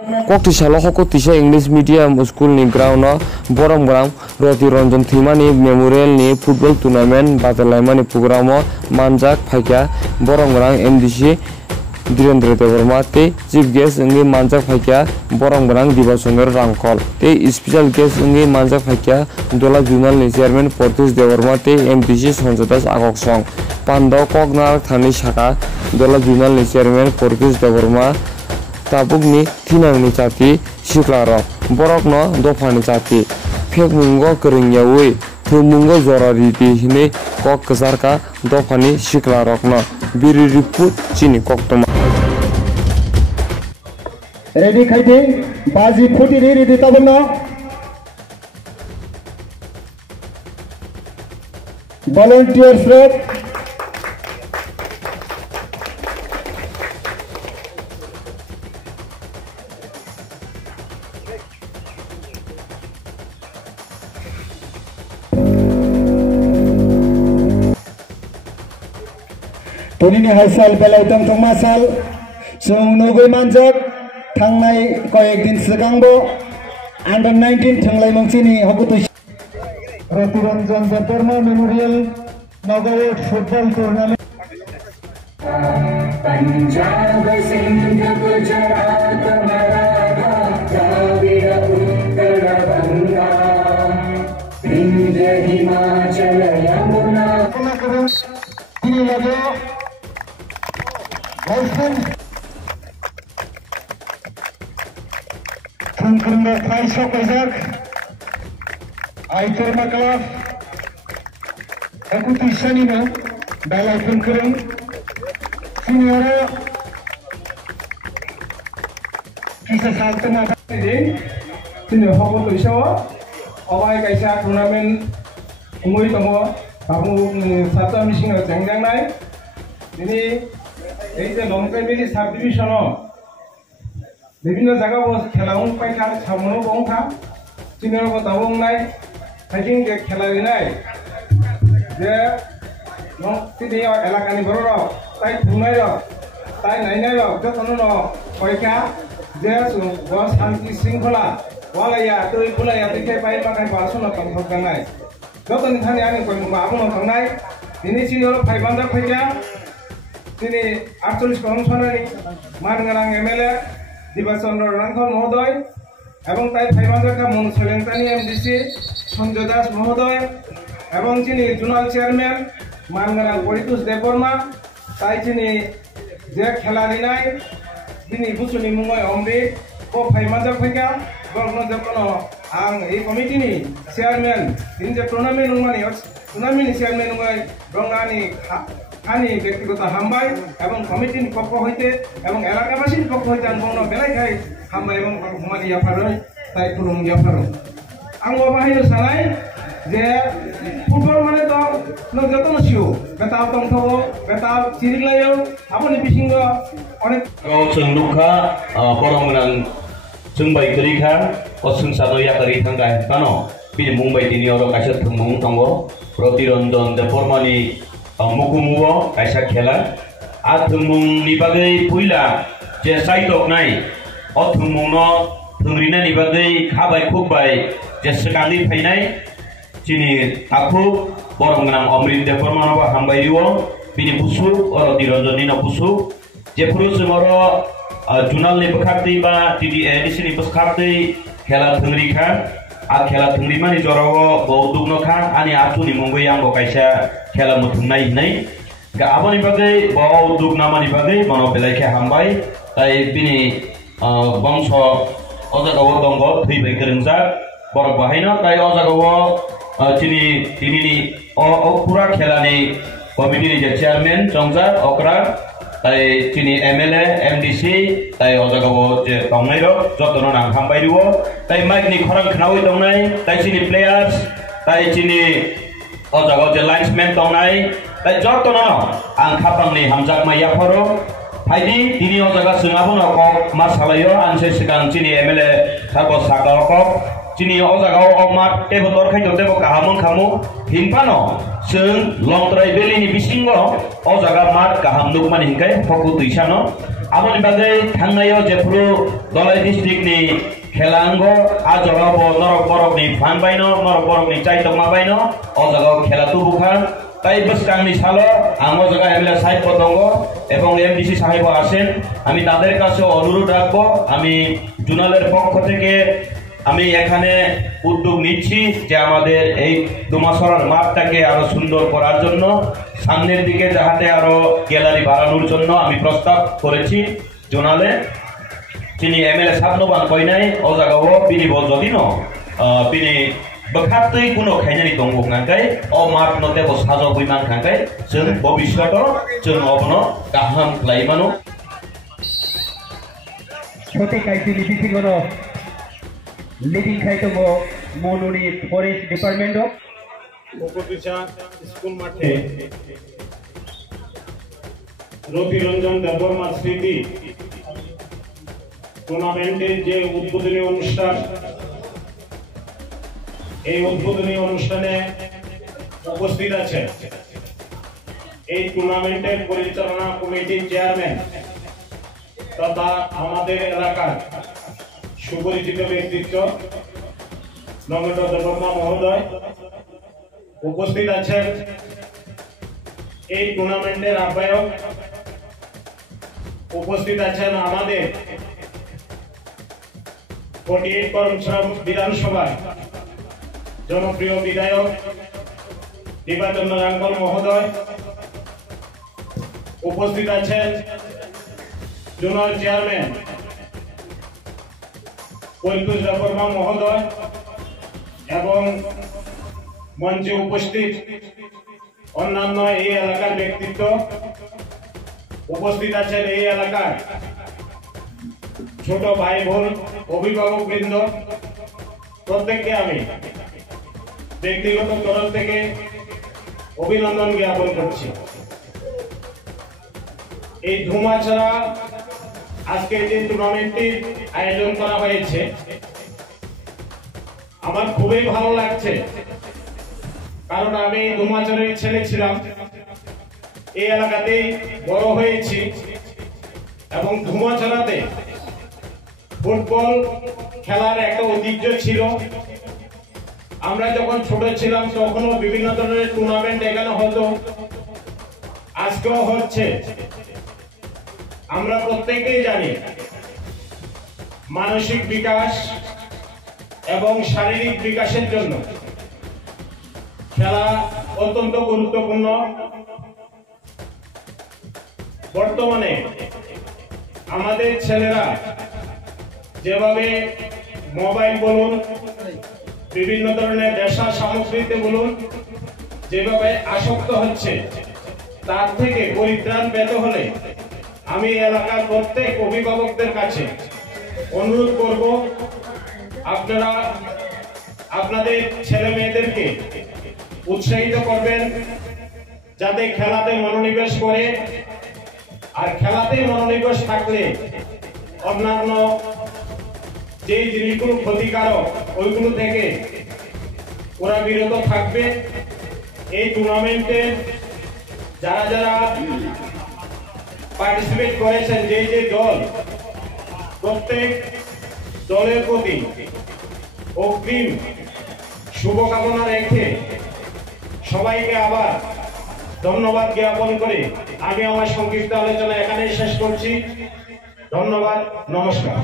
Kokti salo hoko tisa English medium school ni ground no borong borong Roti Ranjan Thimani memorial ni football tournament batalaimani program manjak phaikya borong borong MDC Direndra Devarma te chief guest ngi manjak phaikya borong borong Dibasonger Rangkol te special guest ngi manjak phaikya Dola Junal ni chairman Portis Devarma te MDC Sonjodas Agoksong Pando Kognar Thani Shaka Dola Junal ni chairman Portis Devarma tabuk ni tinang ni chati siklaro borok no dofani chati phek mungo kering yawi thumungo zorari ti hine kok kasar ka dofani siklarok no biri riput chini koktoma ready khaite baji phuti ready tabunno volunteers rep Tunini hasil belautan masal sungnugai manjak tangnai koyek din segangbo under 19 tanglai mangcini hakutu Roti Ranjan Devarma Memorial Nagaur Football Tournament Punjab Sindh Gujarat Maratha Dravida Uttara Banga Vindhya Himachal Yamuna ini lagi Tungkurnda Kaisho Kazak Aitor Makalaf Akuti Sanina Bala Tungkurung Seniora Kisah Salto Mata Sini Hobo Tuisho Awai Kaisa Tournament Umuri Tomo Kamu Satu Mishinga Jengjang Nai Ini এই যে লংকাইবেলি sub division বিভিন্ন জায়গা খেলাও পাইখা সামনো বংখা চিনের তাবং নাই hiking যে খেলা নাই যে তিনি এলাকানি বড় তাই ঘুমাই তাই নাইনাই যতন পরীক্ষা যে শান্তি শৃঙ্খলা ওয়ালাইয়া তৈ বুলাইয়া দেখে পাই মাখাই বাসন নাই যতন খানি আমি আবুন থানাই তিনি চিনের ফাইবান্দার ফাইকা তিনি 48 কর্মসূচি মানগারাং এমএলএ দিবাচন্দ্র রাঙ্কল মহোদয় এবং তাই ফাইবান্দাকা মনসলেন্তানি এমডিসি সঞ্জয় দাস মহোদয় এবং যিনি জোনাল চেয়ারম্যান মানগারাং পরিতোষ দেববর্মা তাই যিনি যে খেলাড়ি নাই তিনি বুচুনি মুঙ্গয় অমৃত ও ফাইবান্দা ফাইকা গর্ন যখন আং এই কমিটিনি চেয়ারম্যান তিনি যে টুর্নামেন্ট নুমানি টুর্নামেন্ট চেয়ারম্যান নুমাই রঙ্গানি খানি ব্যক্তিগত হামবাই এবং কমিটির পক্ষ হইতে এবং এলাকাবাসীর পক্ষ হইতে আনবন বেলাই খাই হামবাই এবং হুমানি ইয়াফারো তাই খুলুম ইয়াফারো আং বাহিনী সানাই যে ফুটবল মানে তো যতন সিও বেতাল তংথব বেতাল চিরিগলাইও আপনি বিসিঙ্গ অনেক লুখা করমনাং जोंबाय गरिखा असुं सानो याकारि थांगाय तानो बिनि मुंबाय दिनि अरो काइसा थुमुं तंगो रति रंजन देवबर्मानि मुकुमुओ काइसा खेला आ थुमुंनि बागै पुइला जे साइटक नाय अ थुमुंनो थुंग्रिनानि बागै खाबाय खुबाय जे सकानि फैनाय जिनि आखु बरंगनां अमृत देवबर्मानो हामबायरिओ बिनि बुसु रति रंजननि न बुसु जेफोरो जोंरो जुनालनि बखारदै बा DDADCनि बखारदै खेला थुंग्रिखा आ खेला थुंग्रिमानि जराव बौदुगनखा आनि आथुनि मुंगै आंबो काइसा खेला मुथुमनाय नै आबानि बागै बौदुग नामानि बागै बनो बेलायखे हामबाय ताय बिनि बंश अजागाव दंग थैबाय गोरोंजा बरक बाहायनो ताय अजागाव जिनि दिनिनि पुरा खेलानि कमिटिनि जे चेयारमेन जंजार अक्रा ताई चिनी एमएलए एमडीसी ताई अजागाव जे दंनाय जतन नाम हामबायरिओ ताई माइकनि खरां खनावै दंनाय ताई चिनी प्लेयार्स ताई चिनी अजागाव जे लाइन्समेन दंनाय ताई जतन आं खापांनि हामजाक मायाफरो फाइदि दिनि अजागा सोङाबो नक मासालायो आनसे सिगां चिनी एमएलए सागो सागावक चिनी अजागाव अमात टेबो दरखायतो टेबो काहामन खामु हिनपानो जों लंद्राय बेलिनि बिसिंग अजागा मात गाहाम नुकमानि हिंखाय फकु दुइसानो amoni bagai thangnai o jepro Dolai district ni खेलांग आज जगह नरक बरक नि फान बाइनो नरक बरक नि चाइ तमा बाइनो ओ जगह खेला तु बुखान তাই বসকাংনি সালো আমো জায়গা এমএলএ সাহেব পতঙ্গ এবং এমডিসি সাহেব আসেন আমি তাদের কাছে অনুরোধ রাখব আমি জুনালের পক্ষ থেকে আমি এখানে উদ্যোগ নিচ্ছি যে আমাদের এই দুমাসরার মাঠটাকে আরো সুন্দর করার জন্য সামনের দিকে যাতে আরো গ্যালারি বাড়ানোর জন্য আমি প্রস্তাব করেছি জুনালে তিনি এমএলএ সাবনবান কইনাই ও জায়গাও বিনি বজদিনো বিনি बखातै कुनो खाइनानि दंगो खांखाय अ मार्क नते बो साजो बुइमान खांखाय जों भबिष्यत जों अबनो गाहाम लाइमानो छोटे काइसिनि बिसिङनो लिडिङ खाइतमो मोनुनि फरेस्ट डिपार्टमेन्ट अफ मुकुटिसा स्कुल माठे रवि रंजन देवबर्मा स्मृति टूर्नामेंटेर जे उद्বোधনী অনুষ্ঠান এই উদ্বোধনী অনুষ্ঠানে উপস্থিত আছেন এই টুর্নামেন্টের পরিচালনা কমিটির চেয়ারম্যান তথা আমাদের এলাকার সুপরিচিত ব্যক্তিত্ব নগেন্দ্র দেববর্মা মহোদয় উপস্থিত আছেন এই টুর্নামেন্টের আহ্বায়ক উপস্থিত আছেন আমাদের 48 করমছড়া বিধানসভায় জনপ্রিয় বিধায়ক দিবাচন্দ্র রাঙ্গল মহোদয় উপস্থিত আছেন জোনাল চেয়ারম্যান পরিতোষ দেববর্মা মহোদয় এবং মঞ্চে উপস্থিত অন্যান্য এই এলাকার ব্যক্তিত্ব উপস্থিত আছেন এই এলাকার ছোট ভাই বোন অভিভাবক বৃন্দ প্রত্যেককে আমি ব্যক্তিগত তরফ থেকে অভিনন্দন জ্ঞাপন করছি এই ধুমাছড়া আজকে যে টুর্নামেন্টটি আয়োজন করা হয়েছে আমার খুবই ভালো লাগছে কারণ আমি ধুমাছড়ার ছেলে ছিলাম এই এলাকাতেই বড় হয়েছি এবং ধুমাছড়াতে ফুটবল খেলার একটা ঐতিহ্য ছিল আমরা যখন ছোট ছিলাম তখনও বিভিন্ন ধরনের টুর্নামেন্ট এখানে হতো আজকেও হচ্ছে আমরা প্রত্যেকেই জানি মানসিক বিকাশ এবং শারীরিক বিকাশের জন্য খেলা অত্যন্ত গুরুত্বপূর্ণ বর্তমানে আমাদের ছেলেরা যেভাবে মোবাইল বলুন বিভিন্ন ধরনের নেশা সামগ্রীতে বলুন যেভাবে আসক্ত হচ্ছে তার থেকে পরিত্রাণ পেতে হলে আমি এলাকার প্রত্যেক অভিভাবকদের কাছে অনুরোধ করব আপনারা আপনাদের ছেলে মেয়েদেরকে উৎসাহিত করবেন যাতে খেলাতে মনোনিবেশ করে আর খেলাতে মনোনিবেশ থাকলে অন্যান্য যে জিনিসগুলো ক্ষতিকারক ওইগুলো থেকে ওরা বিরত থাকবে এই টুর্নামেন্টে যারা যারা পার্টিসিপেট করেছেন যে যে দল প্রত্যেক দলের প্রতি অগ্রিম শুভকামনা রেখে সবাইকে আবার ধন্যবাদ জ্ঞাপন করে আমি আমার সংক্ষিপ্ত আলোচনা এখানেই শেষ করছি ধন্যবাদ নমস্কার